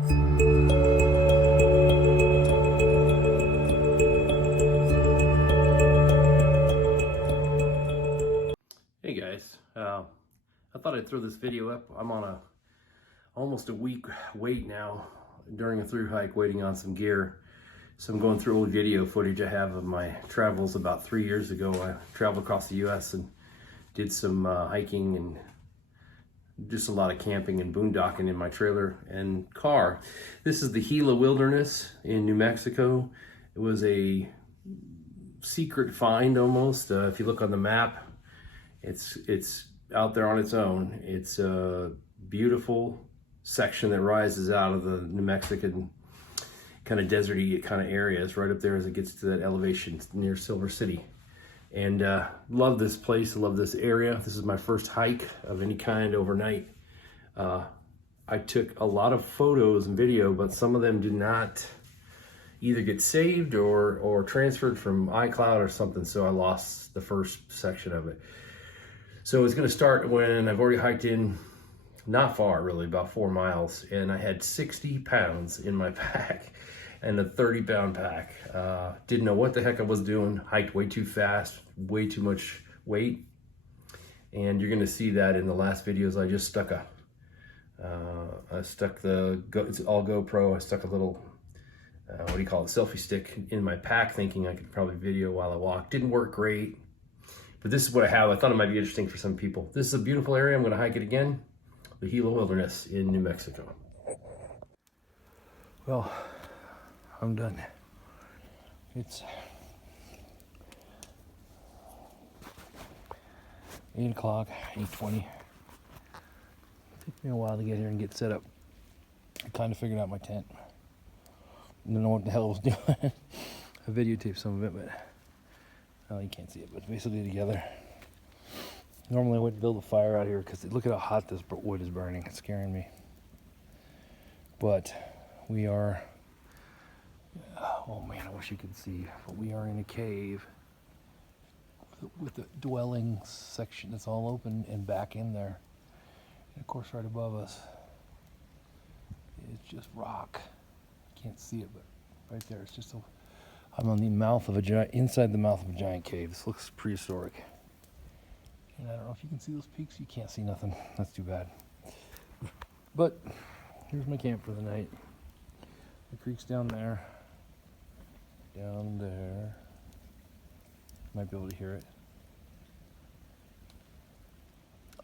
Hey guys, I thought I'd throw this video up. I'm on almost a week wait now during a through hike, waiting on some gear. So I'm going through old video footage I have of my travels about 3 years ago. I traveled across the US and did some hiking and just a lot of camping and boondocking in my trailer and car. This is the Gila Wilderness in New Mexico. It was a secret find almost. If you look on the map, it's out there on its own. It's a beautiful section that rises out of the New Mexican kind of deserty kind of areas right up there as it gets to that elevation near Silver City. And love this place, love this area. This is my first hike of any kind overnight. I took a lot of photos and video, but some of them did not either get saved or transferred from iCloud or something, so I lost the first section of it. So it's gonna start when I've already hiked in, not far really, about 4 miles, and I had 60 pounds in my pack and a 30-pound pack. Didn't know what the heck I was doing, hiked way too fast, way too much weight. And you're gonna see that in the last videos. I just stuck it's all GoPro, I stuck a little, what do you call it, selfie stick in my pack, thinking I could probably video while I walk. Didn't work great. But this is what I have. I thought it might be interesting for some people. This is a beautiful area. I'm gonna hike it again. The Gila Wilderness in New Mexico. Well, I'm done. It's 8 o'clock, 8:20. Took me a while to get here and get set up. I kind of figured out my tent. Didn't know what the hell I was doing. I videotaped some of it, but well, you can't see it, but basically together. Normally I wouldn't build a fire out here because look at how hot this wood is burning. It's scaring me. But we are, oh man, I wish you could see, but we are in a cave with the dwelling section that's all open and back in there. And of course right above us, it's just rock. You can't see it, but right there, it's just I'm on the mouth of a giant, inside the mouth of a giant cave. This looks prehistoric. And I don't know if you can see those peaks. You can't see nothing. That's too bad. But here's my camp for the night. The creek's down there. Down there. Might be able to hear it.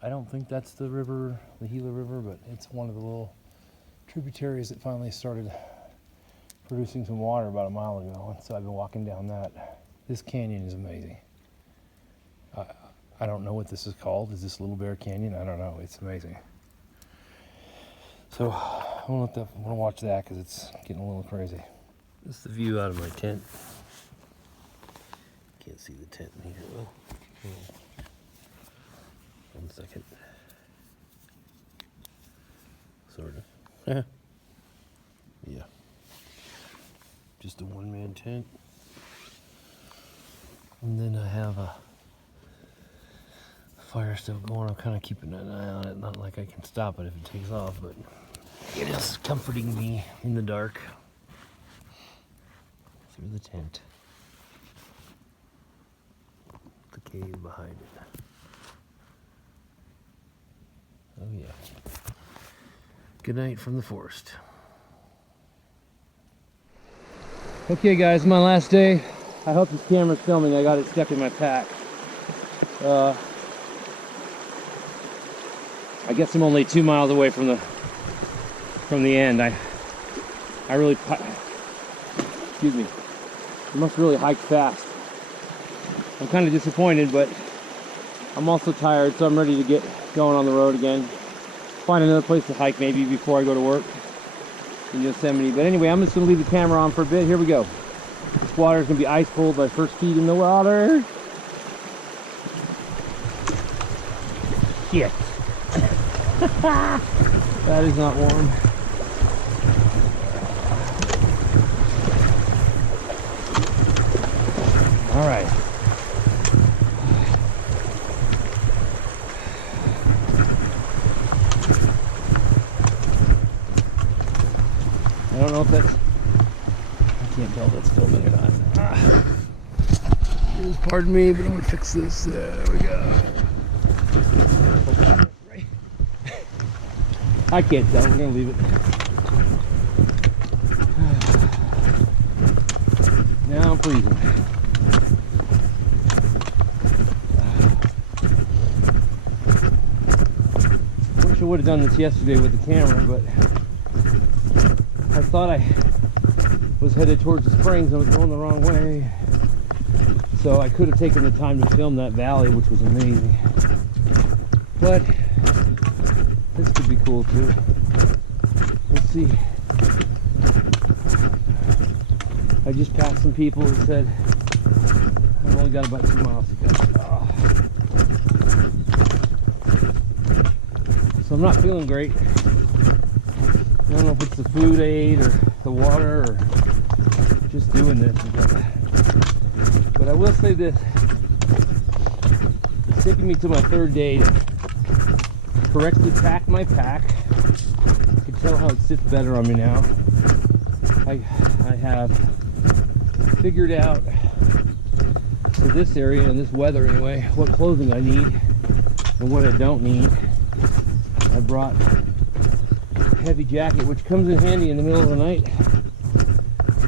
I don't think that's the river, the Gila River, but it's one of the little tributaries that finally started producing some water about a mile ago, and so I've been walking down that. This canyon is amazing. I don't know what this is called. Is this Little Bear Canyon? I don't know. It's amazing. So I want to watch that because it's getting a little crazy. This is the view out of my tent. Can't see the tent in here though. 1 second. Sort of. Yeah. Just a one-man tent. And then I have a fire still going. I'm kind of keeping an eye on it. Not like I can stop it if it takes off, but it is comforting me in the dark through the tent. The cave behind it. Oh yeah. Good night from the forest. Okay guys, my last day. I hope this camera's filming. I got it stuck in my pack. I guess I'm only 2 miles away from the end. I really, excuse me, I must really hike fast. I'm kind of disappointed, but I'm also tired, so I'm ready to get going on the road again. Find another place to hike maybe before I go to work in Yosemite. But anyway, I'm just gonna leave the camera on for a bit. Here we go. This water is gonna be ice cold. My first feet in the water. Shit. That is not warm. All right. I don't know if that's, I can't tell if that's filming or not. Pardon me, but I'm gonna fix this. There we go. I can't tell, we're gonna leave it. Now I'm freezing. Wish I would have done this yesterday with the camera, but I thought I was headed towards the springs. I was going the wrong way. So I could have taken the time to film that valley, which was amazing. But this could be cool too. We'll see. I just passed some people who said I've only got about 2 miles to go. Oh. So I'm not feeling great. I don't know if it's the food aid or the water or just doing this. But I will say this. It's taking me to my 3rd day to correctly pack my pack. I can tell how it sits better on me now. I have figured out for this area and this weather anyway what clothing I need and what I don't need. I brought a heavy jacket, which comes in handy in the middle of the night,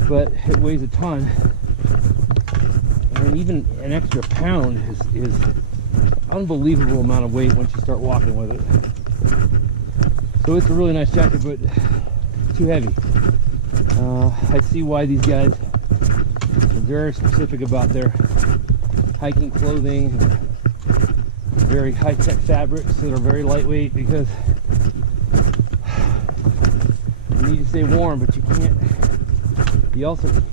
but it weighs a ton, and even an extra pound is unbelievable amount of weight once you start walking with it. So it's a really nice jacket, but too heavy. I see why these guys are very specific about their hiking clothing, very high-tech fabrics that are very lightweight, because you need to stay warm, but you can't. You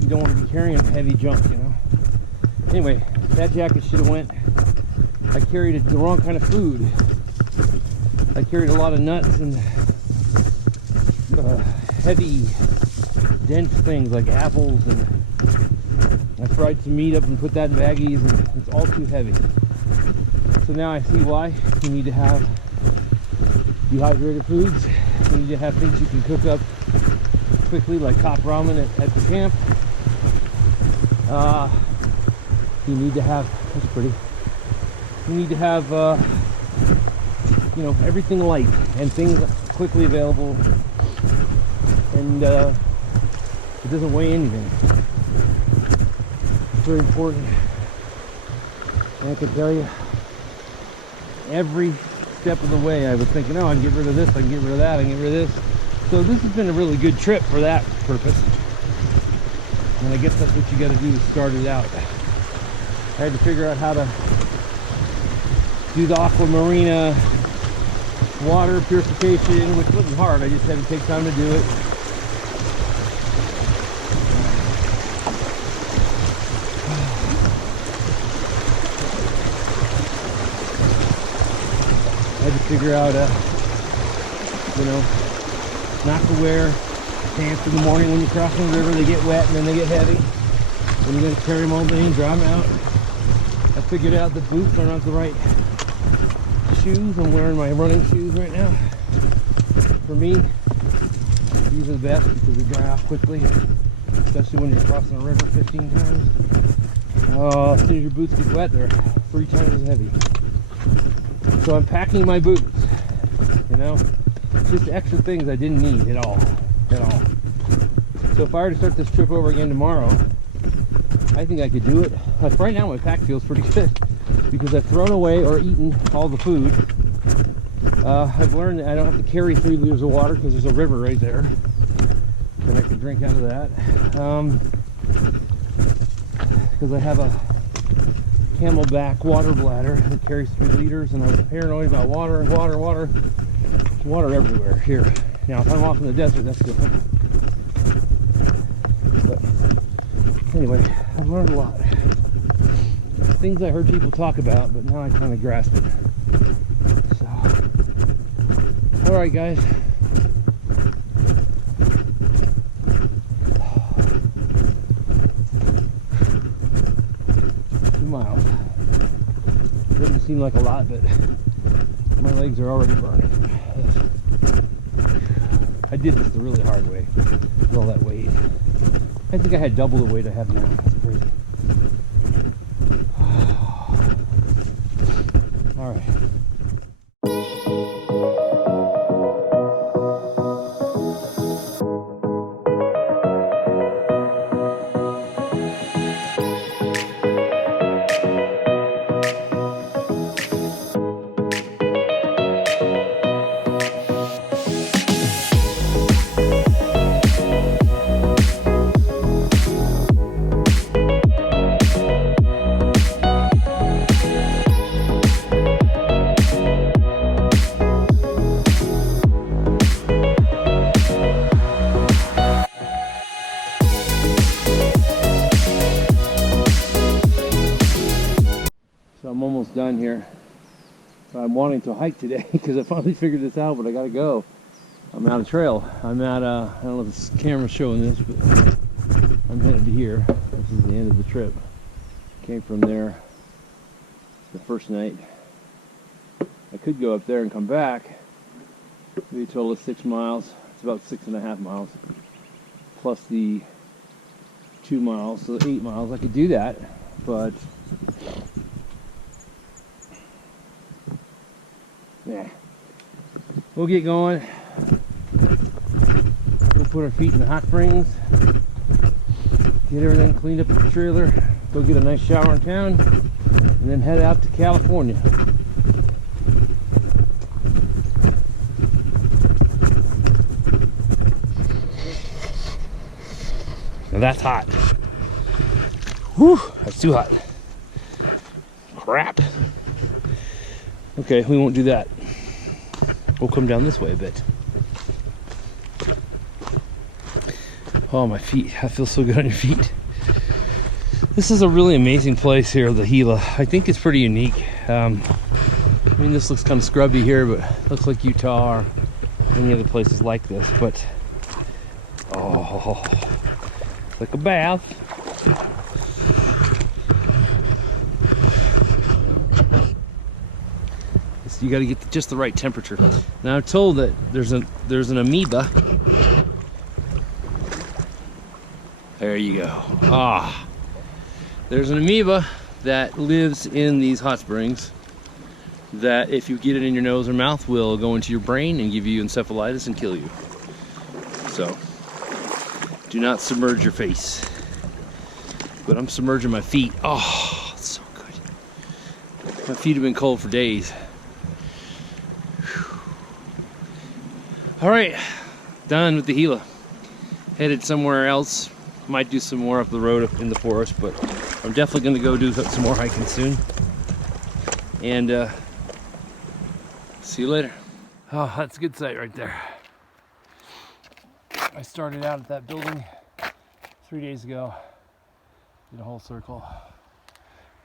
don't want to be carrying heavy junk, you know. Anyway, that jacket should have went. I carried the wrong kind of food. I carried a lot of nuts and heavy, dense things like apples, and I fried some meat up and put that in baggies, and it's all too heavy. So now I see why you need to have dehydrated foods. You need to have things you can cook up quickly, like top ramen at the camp. You need to have, that's pretty. You need to have, you know, everything light and things quickly available, and it doesn't weigh anything. It's very important. And I can tell you, every step of the way I was thinking, oh, I can get rid of this, I can get rid of that, I can get rid of this. So this has been a really good trip for that purpose. And I guess that's what you got to do to start it out. I had to figure out how to do the aquamarina water purification, which wasn't hard. I just had to take time to do it. I had to figure out, you know, not to wear pants in the morning when you're crossing the river. They get wet and then they get heavy. And you got to carry them all day and dry them out. I figured out that boots are not the right shoes. I'm wearing my running shoes right now. For me, these are the best because they dry off quickly, especially when you're crossing a river 15 times. As soon as your boots get wet, they're 3 times as heavy. So I'm packing my boots, you know, just extra things I didn't need at all. So if I were to start this trip over again tomorrow, I think I could do it. Right now my pack feels pretty good because I've thrown away or eaten all the food. I've learned that I don't have to carry 3 liters of water because there's a river right there, and I can drink out of that. Because I have a Camelback water bladder that carries 3 liters, and I was paranoid about water. There's water everywhere here. Now if I'm off in the desert, that's different. But anyway, I've learned a lot. Things I heard people talk about, but now I kind of grasp it. So, all right, guys. Miles. Doesn't seem like a lot, but my legs are already burning. I did this the really hard way with all that weight. I think I had double the weight I have now. That's crazy. All right. So I'm almost done here. I'm wanting to hike today because I finally figured this out, but I gotta go. I'm out of trail. I'm at, I don't know if this camera's showing this, but I'm headed to here. This is the end of the trip. Came from there the first night. I could go up there and come back. Maybe a total of 6 miles. It's about 6.5 miles. Plus the 2 miles, so 8 miles. I could do that, but yeah. We'll get going. We'll put our feet in the hot springs. Get everything cleaned up at the trailer. Go get a nice shower in town. And then head out to California. Now that's hot. Whew, that's too hot. Crap. Okay, we won't do that. We'll come down this way a bit. Oh, my feet. I feel so good on your feet. This is a really amazing place here, the Gila. I think it's pretty unique. I mean, this looks kind of scrubby here, but looks like Utah or any other places like this. But, oh, like a bath. You got to get just the right temperature. Now I'm told that there's an amoeba. There you go. Ah, there's an amoeba that lives in these hot springs. That if you get it in your nose or mouth, will go into your brain and give you encephalitis and kill you. So, do not submerge your face. But I'm submerging my feet. Oh, it's so good. My feet have been cold for days. All right, done with the Gila. Headed somewhere else. Might do some more up the road in the forest, but I'm definitely gonna go do some more hiking soon. And see you later. Oh, that's a good sight right there. I started out at that building 3 days ago. Did a whole circle.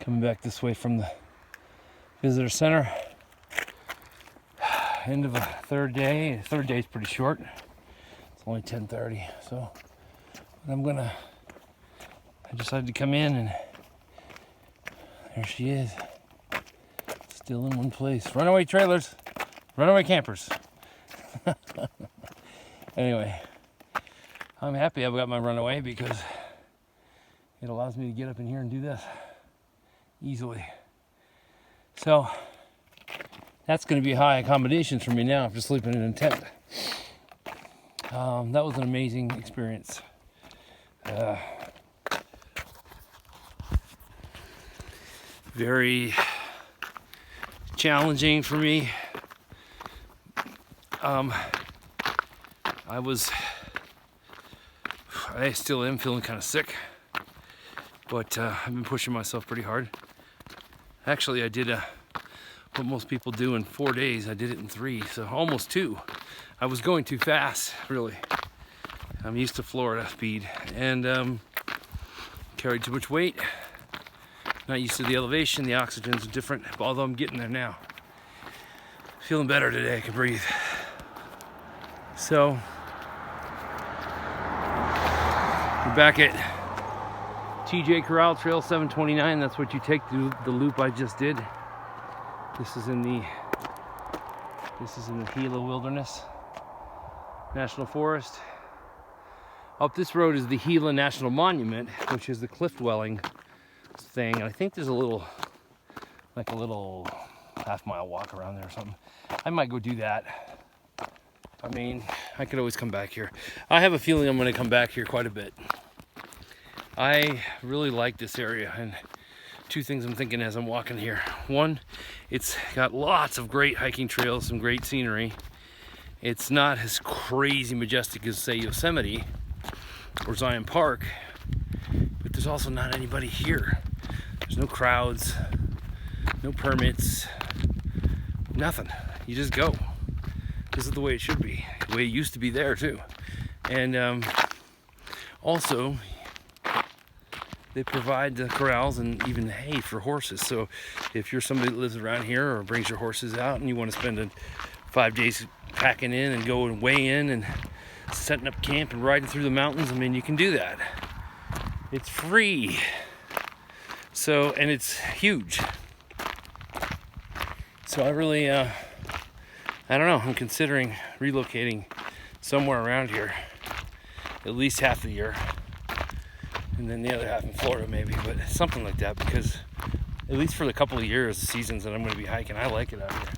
Coming back this way from the visitor center. End of a third day. The third day is pretty short. It's only 10:30, so I decided to come in, and there she is. Still in one place. Runaway trailers, runaway campers. Anyway, I'm happy I've got my runaway because it allows me to get up in here and do this easily. So that's going to be high accommodations for me now after sleeping in a tent. That was an amazing experience. Very challenging for me. I still am feeling kind of sick, but I've been pushing myself pretty hard. Actually, I did what most people do in 4 days. I did it in 3, so almost 2. I was going too fast, really. I'm used to Florida speed, and carried too much weight. Not used to the elevation. The oxygen's different, although I'm getting there now. Feeling better today. I can breathe. So we're back at TJ Corral Trail 729. That's what you take through the loop I just did. This is in the Gila Wilderness. National Forest. Up this road is the Gila National Monument, which is the cliff dwelling thing. And I think there's a little half-mile walk around there or something. I might go do that. I mean, I could always come back here. I have a feeling I'm going to come back here quite a bit. I really like this area, and two things I'm thinking as I'm walking here. One, it's got lots of great hiking trails, some great scenery. It's not as crazy majestic as, say, Yosemite or Zion Park, but there's also not anybody here. There's no crowds, no permits, nothing. You just go. This is the way it should be, the way it used to be there too. And also, they provide the corrals and even the hay for horses. So if you're somebody that lives around here or brings your horses out and you want to spend 5 days packing in and go and weigh in and setting up camp and riding through the mountains, I mean, you can do that. It's free. So, and it's huge. So I really, I don't know, I'm considering relocating somewhere around here at least half the year, and then the other half in Florida maybe, but something like that, because at least for the couple of years, the seasons that I'm going to be hiking, I like it out here.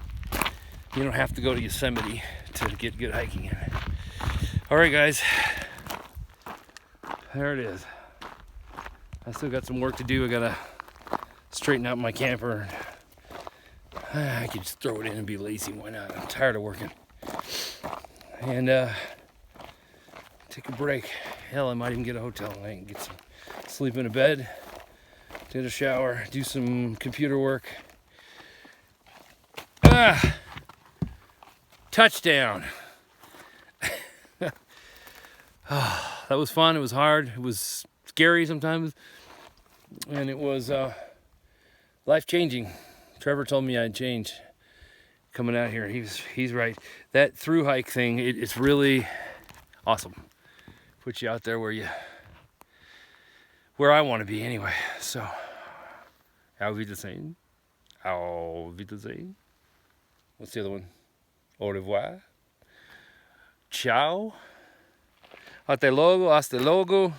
You don't have to go to Yosemite to get good hiking in. All right, guys, there it is. I still got some work to do. I gotta straighten out my camper. I could just throw it in and be lazy. Why not? I'm tired of working. And take a break. Hell, I might even get a hotel tonight and get some sleep in a bed, get a shower, do some computer work. Touchdown. That was fun. It was hard. It was scary sometimes. And it was life-changing. Trevor told me I'd change coming out here. He's right. That through hike thing, it's really awesome. Puts you out there where I want to be anyway. So, auf Wiedersehen. Auf Wiedersehen. What's the other one? Au revoir. Ciao. Hasta luego. Hasta luego.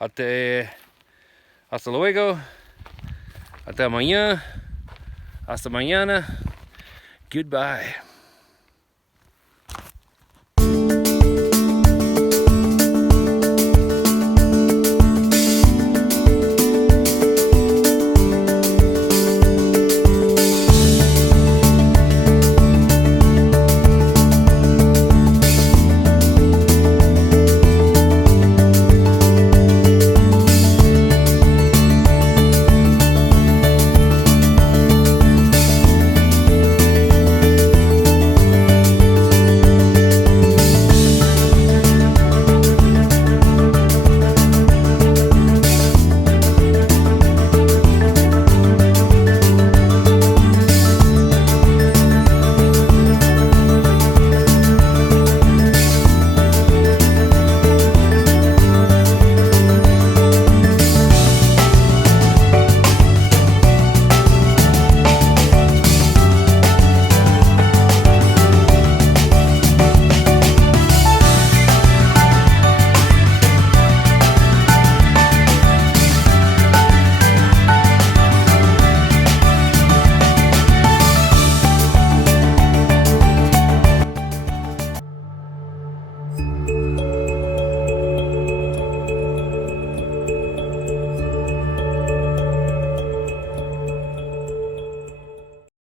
Hasta luego. Hasta mañana. Hasta mañana. Goodbye.